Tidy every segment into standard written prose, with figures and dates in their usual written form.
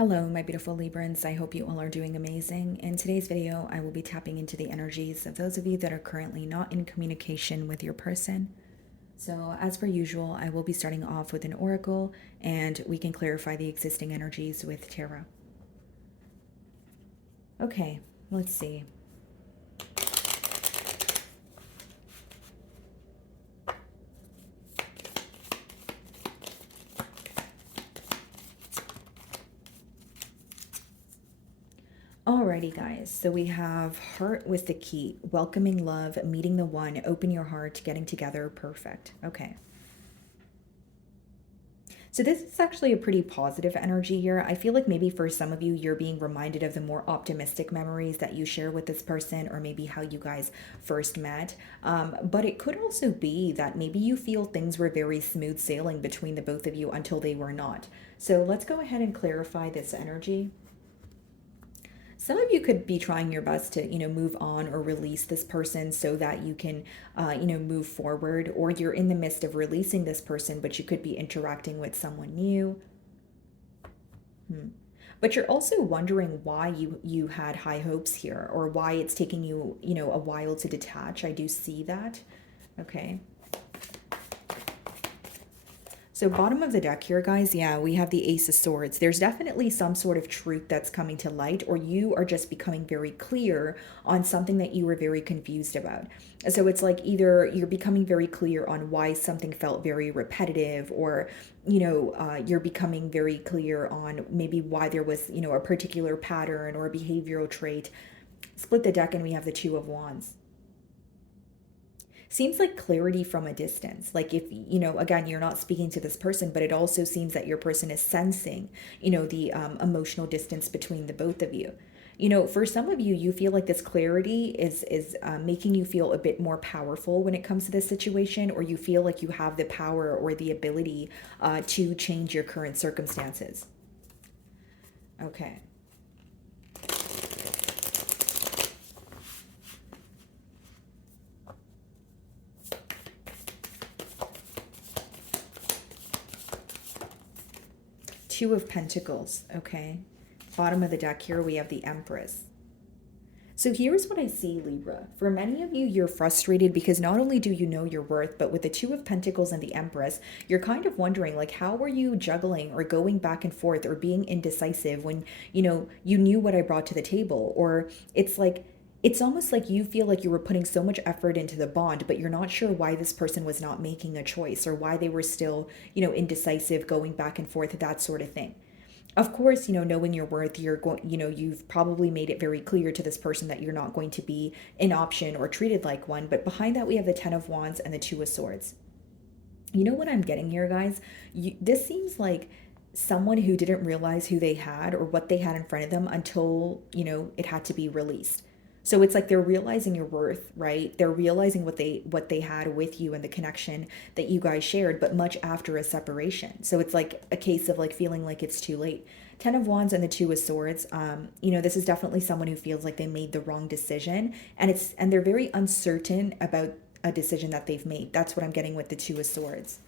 Hello, my beautiful Librans. I hope you all are doing amazing. In today's video, I will be tapping into the energies of those of you that are currently not in communication with your person. So, as per usual, I will be starting off with an oracle, and we can clarify the existing energies with tarot. Okay, let's see. Alrighty, guys. So we have heart with the key, welcoming love, meeting the one, open your heart, getting together, perfect. Okay. So this is actually a pretty positive energy here. I feel like maybe for some of you, you're being reminded of the more optimistic memories that you share with this person, or maybe how you guys first met. But it could also be that maybe you feel things were very smooth sailing between the both of you until they were not. So let's go ahead and clarify this energy. Some of you could be trying your best to, move on or release this person so that you can, move forward, or you're in the midst of releasing this person, but you could be interacting with someone new. But you're also wondering why you had high hopes here, or why it's taking you, a while to detach. I do see that. Okay. So bottom of the deck here, guys, yeah, we have the Ace of Swords. There's definitely some sort of truth that's coming to light, or you are just becoming very clear on something that you were very confused about. So it's like either you're becoming very clear on why something felt very repetitive, or, you're becoming very clear on maybe why there was, a particular pattern or a behavioral trait. Split the deck and we have the Two of Wands. Seems like clarity from a distance. Like, if, again, you're not speaking to this person, but it also seems that your person is sensing, the emotional distance between the both of you. For some of you, you feel like this clarity is making you feel a bit more powerful when it comes to this situation, or you feel like you have the power or the ability to change your current circumstances. Okay. Two of Pentacles, okay. Bottom of the deck here, we have the Empress. So here's what I see, Libra. For many of you, you're frustrated because not only do you know your worth, but with the Two of Pentacles and the Empress, you're kind of wondering, like, how are you juggling or going back and forth or being indecisive when, you knew what I brought to the table? Or it's almost like you feel like you were putting so much effort into the bond, but you're not sure why this person was not making a choice, or why they were still, indecisive, going back and forth, that sort of thing. Of course, knowing your worth, you're going, you've probably made it very clear to this person that you're not going to be an option or treated like one. But behind that, we have the Ten of Wands and the Two of Swords. You know what I'm getting here, guys? This seems like someone who didn't realize who they had or what they had in front of them until, it had to be released. So it's like they're realizing your worth, right? They're realizing what they had with you and the connection that you guys shared, but much after a separation. So it's like a case of like feeling like it's too late. Ten of Wands and the Two of Swords. This is definitely someone who feels like they made the wrong decision, and they're very uncertain about a decision that they've made. That's what I'm getting with the Two of Swords.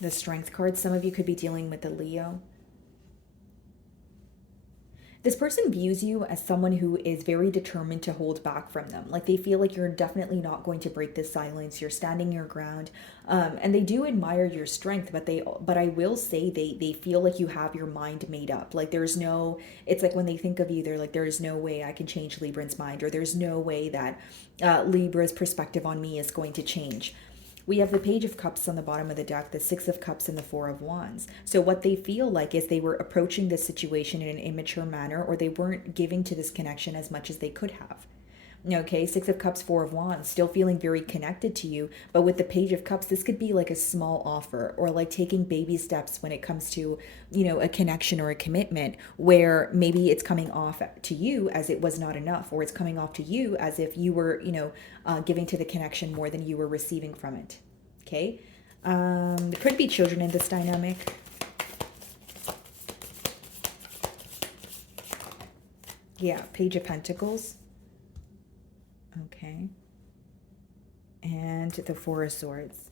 The Strength card, some of you could be dealing with the Leo. This person views you as someone who is very determined to hold back from them. Like, they feel like you're definitely not going to break this silence. You're standing your ground. And they do admire your strength, but I will say they feel like you have your mind made up. Like, it's like when they think of you, they're like, there's no way I can change Libran's mind, or there's no way that Libra's perspective on me is going to change. We have the Page of Cups on the bottom of the deck, the Six of Cups, and the Four of Wands. So what they feel like is they were approaching this situation in an immature manner, or they weren't giving to this connection as much as they could have. Okay, Six of Cups, Four of Wands, still feeling very connected to you. But with the Page of Cups, this could be like a small offer, or like taking baby steps when it comes to, a connection or a commitment, where maybe it's coming off to you as it was not enough, or it's coming off to you as if you were, giving to the connection more than you were receiving from it. Okay. There could be children in this dynamic. Yeah, Page of Pentacles. Okay. and the Four of Swords.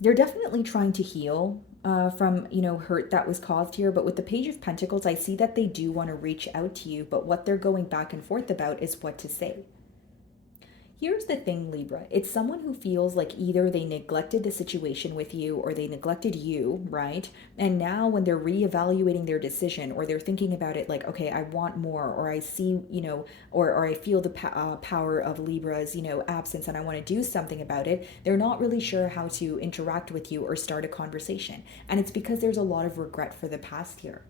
They're definitely trying to heal from, hurt that was caused here. But with the Page of Pentacles, I see that they do want to reach out to you. But what they're going back and forth about is what to say. Here's the thing, Libra. It's someone who feels like either they neglected the situation with you or they neglected you, right? And now when they're reevaluating their decision or they're thinking about it like, okay, I want more, or I see, or I feel the power of Libra's, absence and I want to do something about it, they're not really sure how to interact with you or start a conversation. And it's because there's a lot of regret for the past here.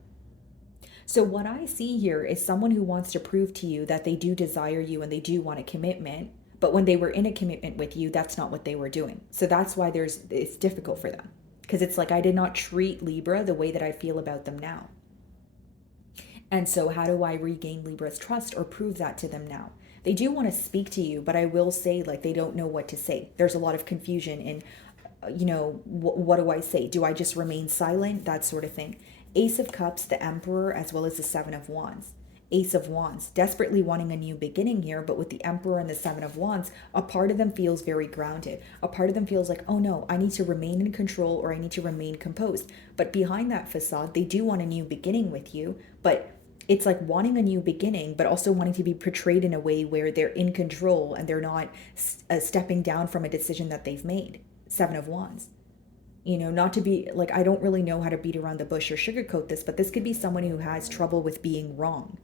So what I see here is someone who wants to prove to you that they do desire you and they do want a commitment. But when they were in a commitment with you, that's not what they were doing. So that's why it's difficult for them. Because it's like, I did not treat Libra the way that I feel about them now. And so how do I regain Libra's trust or prove that to them now? They do want to speak to you, but I will say, like, they don't know what to say. There's a lot of confusion in, what do I say? Do I just remain silent? That sort of thing. Ace of Cups, the Emperor, as well as the Seven of Wands. Ace of Wands, desperately wanting a new beginning here, but with the Emperor and the Seven of Wands, a part of them feels very grounded. A part of them feels like, oh no, I need to remain in control or I need to remain composed. But behind that facade, they do want a new beginning with you, but it's like wanting a new beginning, but also wanting to be portrayed in a way where they're in control and they're not stepping down from a decision that they've made. Seven of Wands. Not to be like, I don't really know how to beat around the bush or sugarcoat this, but this could be someone who has trouble with being wrong.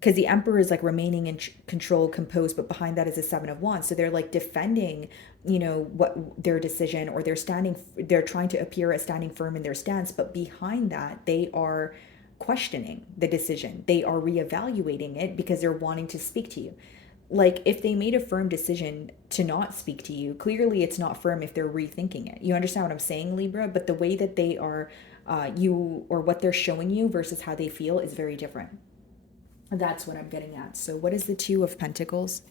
Because the Emperor is like remaining in control, composed, but behind that is a Seven of Wands. So they're like defending, what their decision, or they're trying to appear as standing firm in their stance. But behind that, they are questioning the decision. They are reevaluating it because they're wanting to speak to you. Like, if they made a firm decision to not speak to you, clearly it's not firm if they're rethinking it. You understand what I'm saying, Libra? But the way that they are, or what they're showing you versus how they feel is very different. That's what I'm getting at. So what is the Two of Pentacles?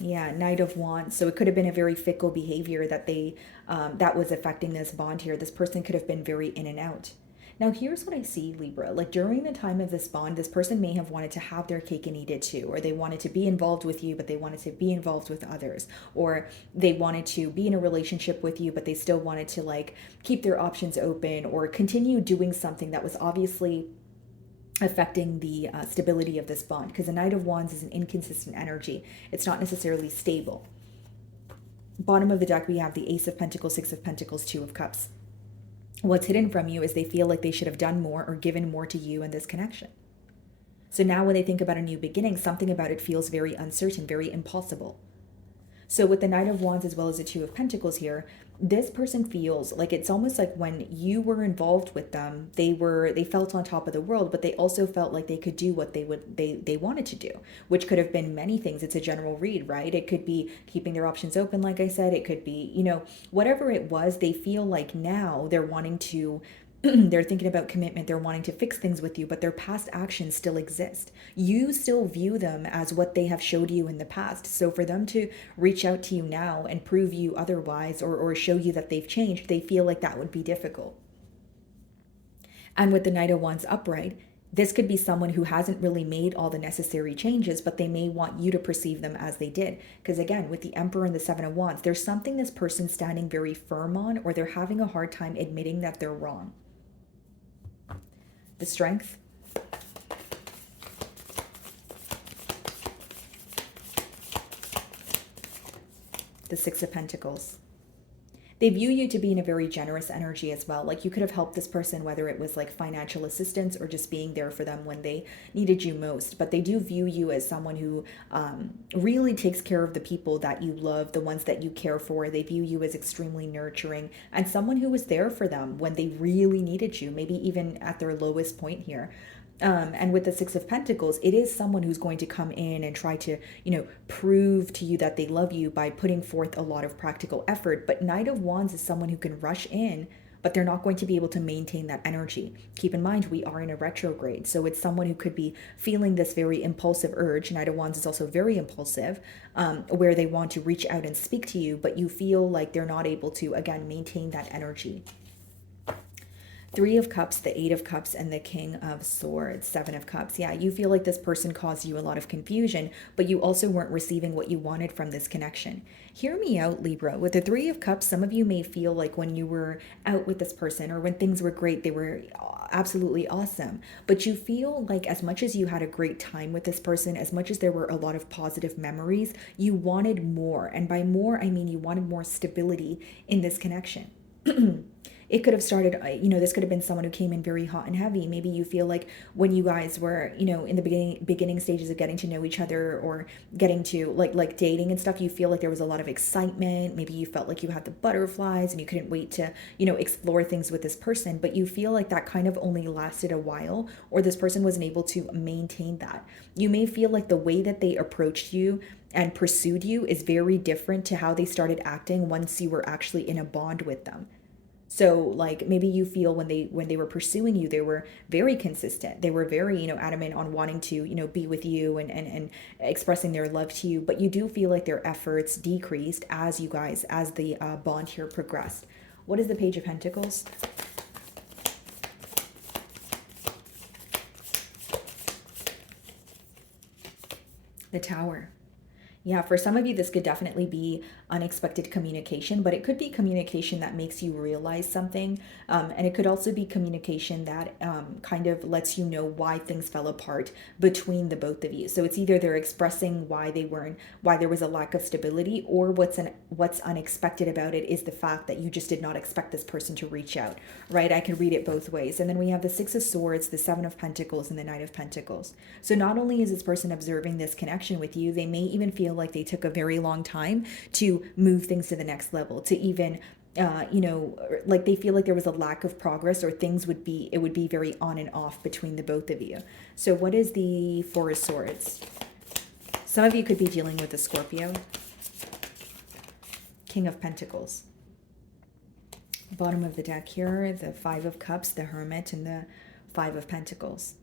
Yeah, Knight of Wands. So it could have been a very fickle behavior that that was affecting this bond here. This person could have been very in and out. Now, here's what I see, Libra. Like, during the time of this bond, this person may have wanted to have their cake and eat it too, or they wanted to be involved with you, but they wanted to be involved with others, or they wanted to be in a relationship with you, but they still wanted to, like, keep their options open or continue doing something that was obviously affecting the stability of this bond. Because the Knight of Wands is an inconsistent energy. It's not necessarily stable. Bottom of the deck, we have the Ace of Pentacles, Six of Pentacles, Two of Cups. What's hidden from you is they feel like they should have done more or given more to you in this connection. So now when they think about a new beginning, something about it feels very uncertain, very impossible. So with the Knight of Wands as well as the Two of Pentacles here, this person feels like it's almost like when you were involved with them, they felt on top of the world, but they also felt like they could do what they wanted to do, which could have been many things. It's a general read, right? It could be keeping their options open, like I said. It could be, whatever it was, they feel like now they're wanting to they're thinking about commitment. They're wanting to fix things with you, but their past actions still exist. You still view them as what they have showed you in the past. So for them to reach out to you now and prove you otherwise, or show you that they've changed, they feel like that would be difficult. And with the Knight of Wands upright, this could be someone who hasn't really made all the necessary changes, but they may want you to perceive them as they did. Because again, with the Emperor and the Seven of Wands, there's something this person's standing very firm on, or they're having a hard time admitting that they're wrong. The Strength. The Six of Pentacles. They view you to be in a very generous energy as well. Like, you could have helped this person, whether it was like financial assistance or just being there for them when they needed you most. But they do view you as someone who really takes care of the people that you love, the ones that you care for. They view you as extremely nurturing and someone who was there for them when they really needed you, maybe even at their lowest point here. And with the Six of Pentacles, it is someone who's going to come in and try to, prove to you that they love you by putting forth a lot of practical effort. But Knight of Wands is someone who can rush in, but they're not going to be able to maintain that energy. Keep in mind, we are in a retrograde. So it's someone who could be feeling this very impulsive urge. Knight of Wands is also very impulsive, where they want to reach out and speak to you, but you feel like they're not able to, again, maintain that energy. Three of Cups, the Eight of Cups, and the King of Swords, Seven of Cups. Yeah, you feel like this person caused you a lot of confusion, but you also weren't receiving what you wanted from this connection. Hear me out, Libra. With the Three of Cups, some of you may feel like when you were out with this person or when things were great, they were absolutely awesome. But you feel like as much as you had a great time with this person, as much as there were a lot of positive memories, you wanted more. And by more, I mean you wanted more stability in this connection. It could have started, this could have been someone who came in very hot and heavy. Maybe you feel like when you guys were, in the beginning stages of getting to know each other or getting to like dating and stuff, you feel like there was a lot of excitement. Maybe you felt like you had the butterflies and you couldn't wait to, explore things with this person, but you feel like that kind of only lasted a while, or this person wasn't able to maintain that. You may feel like the way that they approached you and pursued you is very different to how they started acting once you were actually in a bond with them. So like maybe you feel when they were pursuing you, they were very consistent. They were very, adamant on wanting to, be with you and expressing their love to you. But you do feel like their efforts decreased as the bond here progressed. What is the Page of Pentacles? The Tower. Yeah, for some of you, this could definitely be unexpected communication, but it could be communication that makes you realize something. And it could also be communication that kind of lets you know why things fell apart between the both of you. So it's either they're expressing why there was a lack of stability, or what's unexpected about it is the fact that you just did not expect this person to reach out, right? I could read it both ways. And then we have the Six of Swords, the Seven of Pentacles, and the Knight of Pentacles. So not only is this person observing this connection with you, they may even feel like they took a very long time to move things to the next level, to even like they feel like there was a lack of progress, or it would be very on and off between the both of you. So what is the Four of Swords? Some of you could be dealing with a Scorpio. King of Pentacles. Bottom of the deck here, the Five of Cups, the Hermit, and the Five of Pentacles.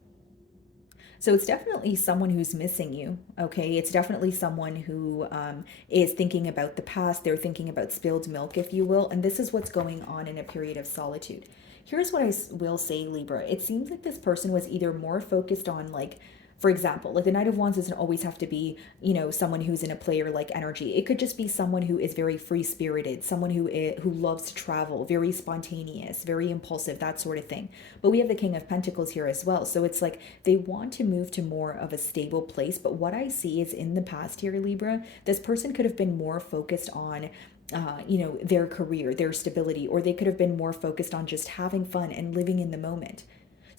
So it's definitely someone who's missing you, okay? It's definitely someone who is thinking about the past. They're thinking about spilled milk, if you will. And this is what's going on in a period of solitude. Here's what I will say, Libra. It seems like this person was either more focused on, like, for example, like the Knight of Wands doesn't always have to be, someone who's in a player-like energy. It could just be someone who is very free-spirited, someone who loves to travel, very spontaneous, very impulsive, that sort of thing. But we have the King of Pentacles here as well. So it's like they want to move to more of a stable place. But what I see is in the past here, Libra, this person could have been more focused on their career, their stability, or they could have been more focused on just having fun and living in the moment.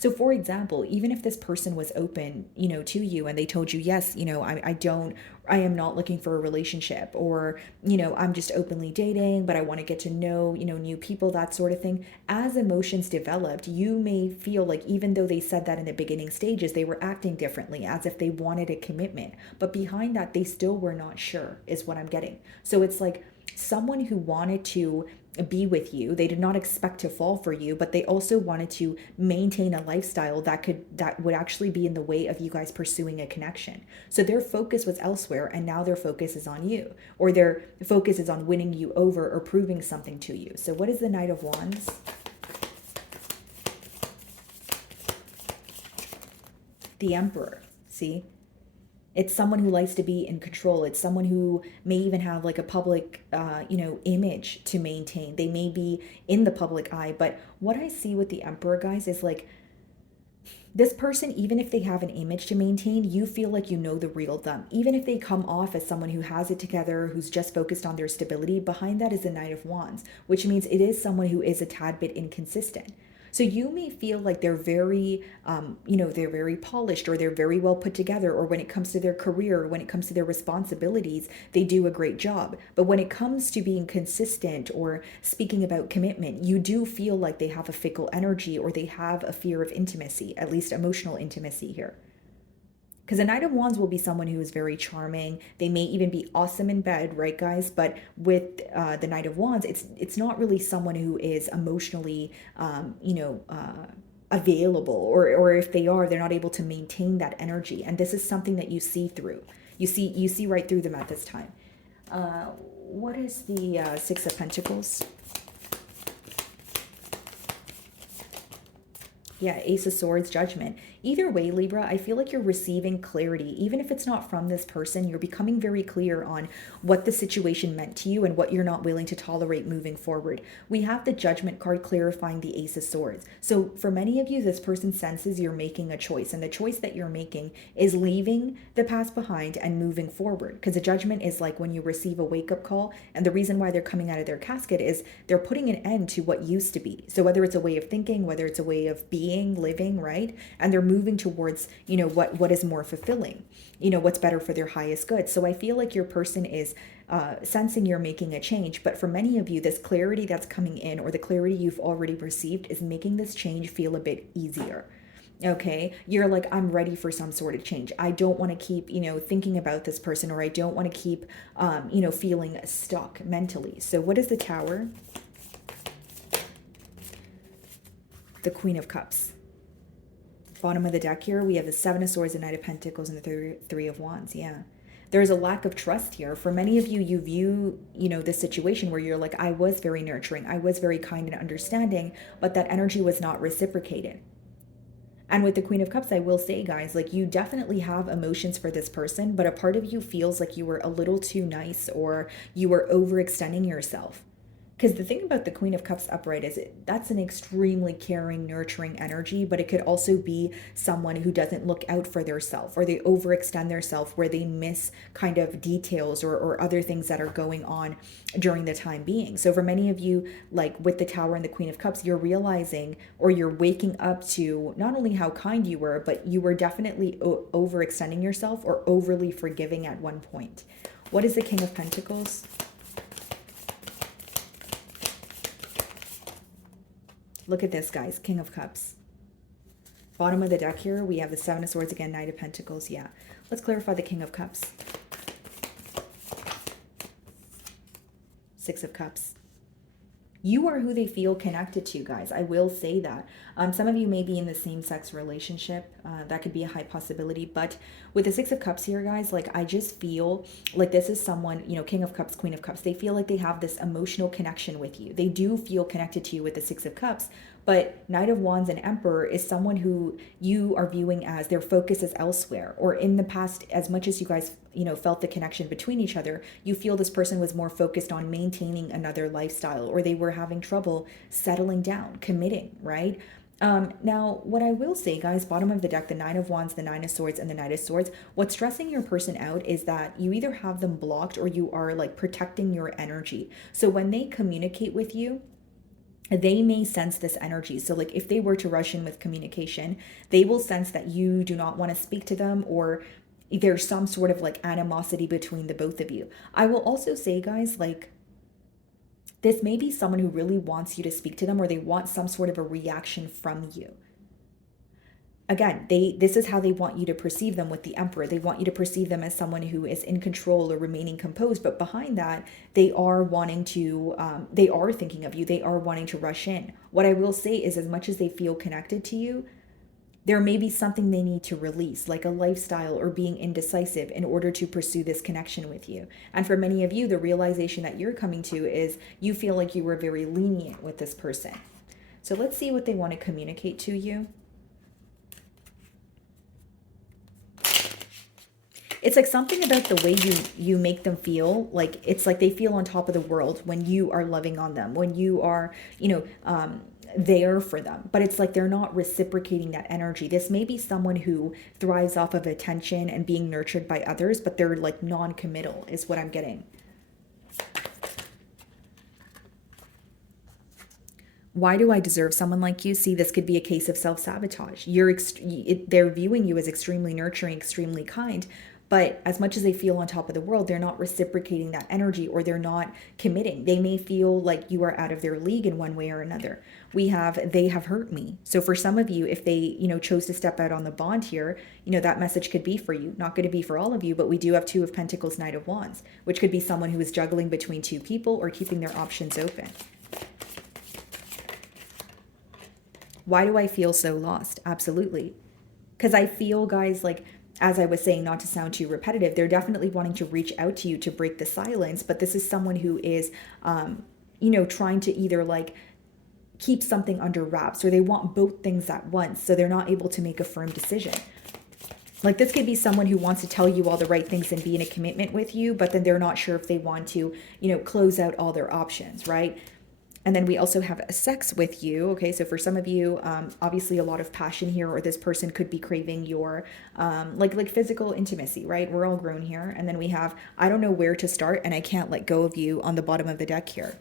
So for example, even if this person was open, to you and they told you, yes, I am not looking for a relationship, or, I'm just openly dating, but I want to get to know, new people, that sort of thing. As emotions developed, you may feel like even though they said that in the beginning stages, they were acting differently, as if they wanted a commitment. But behind that, they still were not sure, is what I'm getting. So it's like someone who wanted to be with you. They did not expect to fall for you, but they also wanted to maintain a lifestyle that would actually be in the way of you guys pursuing a connection. So their focus was elsewhere, and now their focus is on you, or their focus is on winning you over or proving something to you. So what is the Knight of Wands? The Emperor. See? It's someone who likes to be in control. It's someone who may even have like a public, image to maintain. They may be in the public eye. But what I see with the Emperor, guys, is like this person, even if they have an image to maintain, you feel like you know the real them. Even if they come off as someone who has it together, who's just focused on their stability, behind that is the Knight of Wands, which means it is someone who is a tad bit inconsistent. So you may feel like they're very, they're very polished, or they're very well put together, or when it comes to their career, when it comes to their responsibilities, they do a great job. But when it comes to being consistent or speaking about commitment, you do feel like they have a fickle energy, or they have a fear of intimacy, at least emotional intimacy here. Because a Knight of Wands will be someone who is very charming. They may even be awesome in bed, right, guys? But with the Knight of Wands, it's not really someone who is emotionally, available, or if they are, they're not able to maintain that energy. And this is something that you see through. You see right through them at this time. What is the Six of Pentacles? Yeah, Ace of Swords, Judgment. Either way, Libra, I feel like you're receiving clarity. Even if it's not from this person, you're becoming very clear on what the situation meant to you and what you're not willing to tolerate moving forward. We have the Judgment card clarifying the Ace of Swords. So for many of you, this person senses you're making a choice, and the choice that you're making is leaving the past behind and moving forward. Because a Judgment is like when you receive a wake-up call, and the reason why they're coming out of their casket is they're putting an end to what used to be. So whether it's a way of thinking, whether it's a way of being, living, right? And they're moving towards, what is more fulfilling, what's better for their highest good. So I feel like your person is sensing you're making a change. But for many of you, this clarity that's coming in, or the clarity you've already received, is making this change feel a bit easier. Okay, you're like, I'm ready for some sort of change. I don't want to keep, thinking about this person, or I don't want to keep, feeling stuck mentally. So what is the Tower? The Queen of Cups. Bottom of the deck here, we have the Seven of Swords, the Knight of Pentacles, and the Three of Wands. Yeah. There's a lack of trust here. For many of you, you view, this situation where you're like, I was very nurturing, I was very kind and understanding, but that energy was not reciprocated. And with the Queen of Cups, I will say, guys, like, you definitely have emotions for this person, but a part of you feels like you were a little too nice, or you were overextending yourself. Because the thing about the Queen of Cups upright is that's an extremely caring, nurturing energy, but it could also be someone who doesn't look out for their self, or they overextend their self where they miss kind of details or other things that are going on during the time being. So for many of you, like with the Tower and the Queen of Cups, you're realizing, or you're waking up to, not only how kind you were, but you were definitely overextending yourself or overly forgiving at one point. What is the King of Pentacles? Look at this, guys. King of Cups. Bottom of the deck here, we have the Seven of Swords again, Knight of Pentacles. Yeah. Let's clarify the King of Cups. Six of Cups. You are who they feel connected to, guys. I will say that. Some of you may be in the same-sex relationship. That could be a high possibility. But with the Six of Cups here, guys, like, I just feel like this is someone, King of Cups, Queen of Cups. They feel like they have this emotional connection with you. They do feel connected to you with the Six of Cups. But Knight of Wands and Emperor is someone who you are viewing as their focus is elsewhere. Or in the past, as much as you guys, felt the connection between each other, you feel this person was more focused on maintaining another lifestyle, or they were having trouble settling down, committing, right? Now, what I will say, guys, bottom of the deck, the Nine of Wands, the Nine of Swords, and the Knight of Swords, what's stressing your person out is that you either have them blocked, or you are like protecting your energy. So when they communicate with you, they may sense this energy. So like if they were to rush in with communication, they will sense that you do not want to speak to them, or there's some sort of like animosity between the both of you. I will also say, guys, like, this may be someone who really wants you to speak to them, or they want some sort of a reaction from you. Again, this is how they want you to perceive them with the Emperor. They want you to perceive them as someone who is in control or remaining composed. But behind that, they are wanting to, they are thinking of you. They are wanting to rush in. What I will say is, as much as they feel connected to you, there may be something they need to release, like a lifestyle or being indecisive, in order to pursue this connection with you. And for many of you, the realization that you're coming to is you feel like you were very lenient with this person. So let's see what they want to communicate to you. It's like something about the way you make them feel. Like, it's like they feel on top of the world when you are loving on them, when you are, there for them. But it's like they're not reciprocating that energy. This may be someone who thrives off of attention and being nurtured by others, but they're like non-committal is what I'm getting. Why do I deserve someone like you? See, this could be a case of self-sabotage. They're viewing you as extremely nurturing, extremely kind, but as much as they feel on top of the world, they're not reciprocating that energy, or they're not committing. They may feel like you are out of their league in one way or another. They have hurt me. So for some of you, if they, chose to step out on the bond here, that message could be for you. Not going to be for all of you, but we do have Two of Pentacles, Knight of Wands, which could be someone who is juggling between two people or keeping their options open. Why do I feel so lost? Absolutely. Because I feel, guys, like, as I was saying, not to sound too repetitive, they're definitely wanting to reach out to you to break the silence. But this is someone who is, trying to either like keep something under wraps, or they want both things at once, so they're not able to make a firm decision. Like, this could be someone who wants to tell you all the right things and be in a commitment with you, but then they're not sure if they want to, close out all their options, right? And then we also have sex with you. Okay, so for some of you, obviously a lot of passion here, or this person could be craving your like physical intimacy, right? We're all grown here. And then we have, I don't know where to start and I can't let go of you on the bottom of the deck here.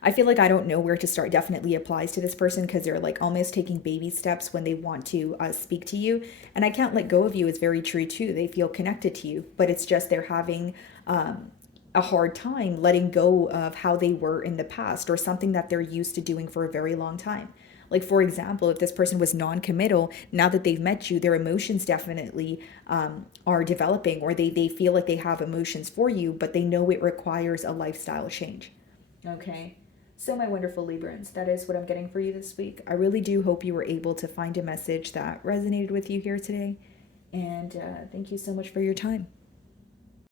I feel like I don't know where to start definitely applies to this person, because they're like almost taking baby steps when they want to speak to you. And I can't let go of you is very true too. They feel connected to you, but it's just they're having a hard time letting go of how they were in the past, or something that they're used to doing for a very long time. Like, for example, if this person was non-committal, now that they've met you, their emotions definitely are developing, or they feel like they have emotions for you, but they know it requires a lifestyle change. Okay. So, my wonderful Librans, that is what I'm getting for you this week. I really do hope you were able to find a message that resonated with you here today. And thank you so much for your time.